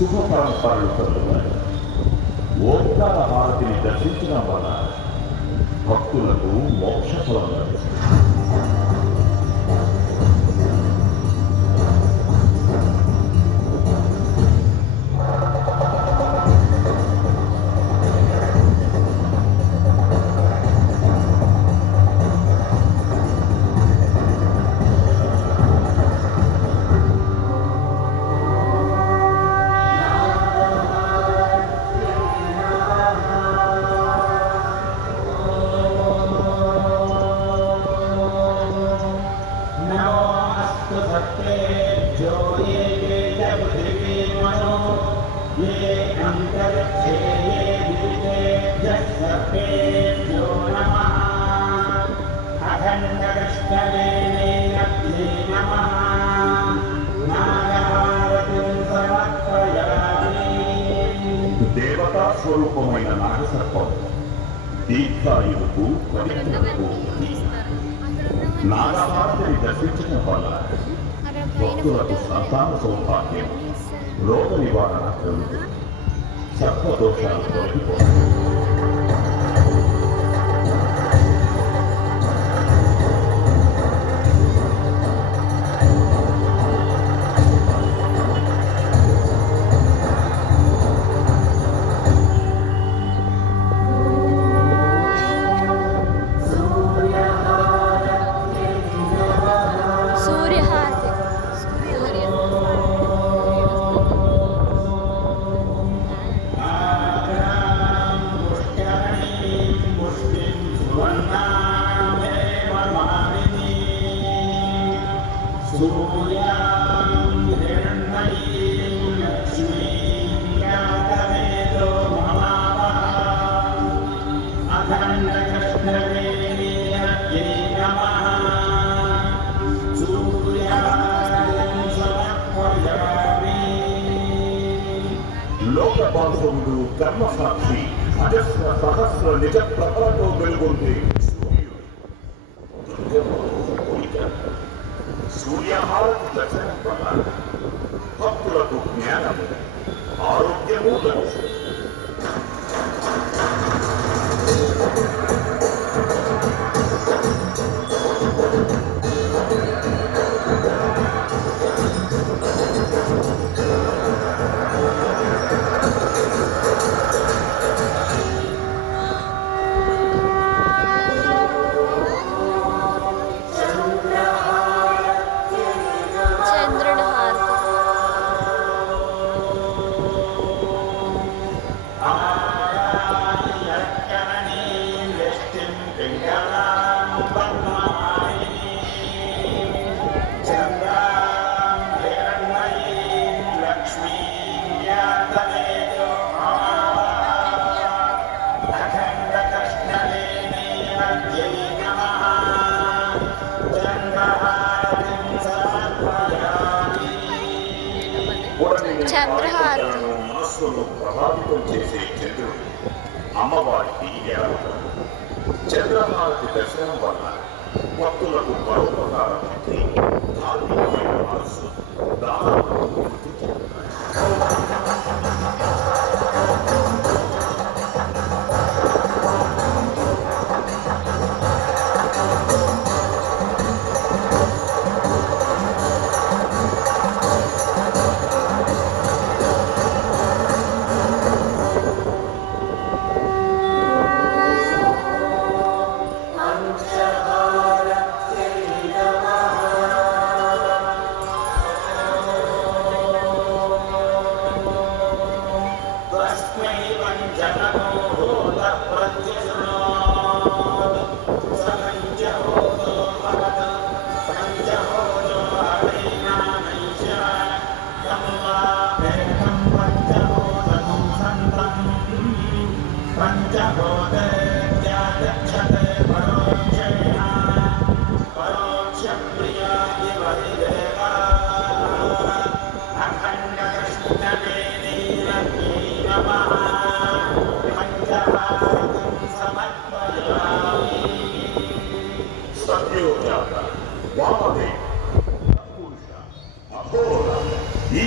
శుభ పరంపరలు కలుగుతాయి ఓంకార హారతిని దర్శించడం వల్ల భక్తులకు మోక్ష ఫలం లభిస్తుంది సర్పం. నాగసర్పం దీర్ఘాయువుకు పవిత్రకు నాగహారతిని దర్శించడం వల్ల భక్తులకు సంతాన సౌభాగ్యం రోగ నివారణ కలుగుతుంది. సర్పదోషాలు తొలగిపోతుంది ಲೋಕಪಾಲಗೊಂಡು ಕರ್ಮಸಾಕ್ಷಿ ಅಜಸ್ರ ಸಹಸ್ರ ನಿಜ ಪ್ರಕರಣಗಳು ಬೆಳಗುಂಟೆ సూర్యహారతి దర్శనం వల్ల భక్తులకు జ్ఞానము ఆరోగ్యము లభిస్తుంది. చంద్రహారతి. మనస్సును ప్రభావితం చేసే చంద్రుడు అమ్మవారికి చంద్రహారతి దర్శనం వల్ల భక్తులకు పరోపకారం ధార్మికమైన మనస్సు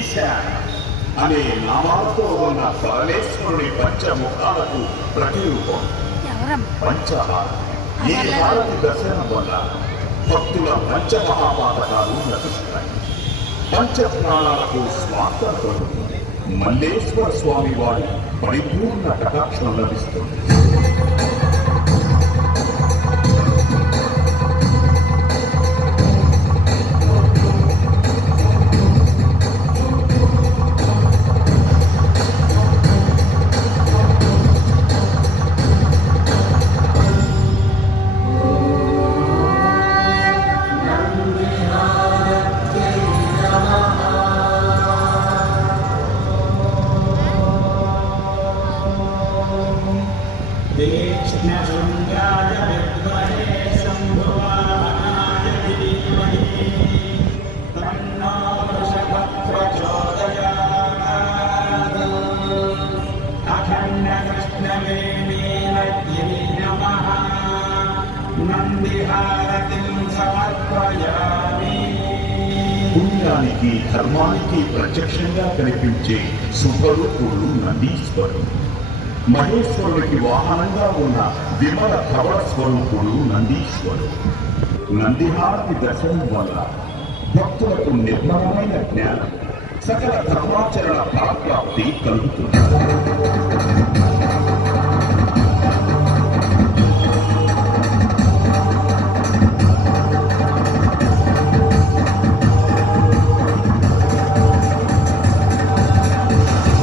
ఈశాన అనే నామాలతో ఉన్న పరమేశ్వరుని పంచముఖాలకు ప్రతిరూపం. పంచహారతి ఈ హారతి దర్శనం వల్ల భక్తుల పంచమహాపాతకాలు నశిస్తాయి పంచ ప్రాణాలకు స్వార్థం కలుగుతుంది మల్లేశ్వర స్వామి వారి పరిపూర్ణ కటాక్షం లభిస్తుంది. अखण्डकृष्णवेणीनद्यै नमः नन्दिहारतिं समर्पयामि పుణ్యానికి ధర్మానికి ప్రత్యక్షంగా కనిపించే శుభరూపుడు నందీశ్వరుడు మహేశ్వరుడికి వాహనంగా ఉన్న విమల ధవళ స్వరూపుడు నందీశ్వరుడు నందిహారతి దర్శనం వల్ల భక్తులకు నిర్మలమైన జ్ఞానం సకల ధర్మాచరణ ఫలప్రాప్తి కలుగుతుంది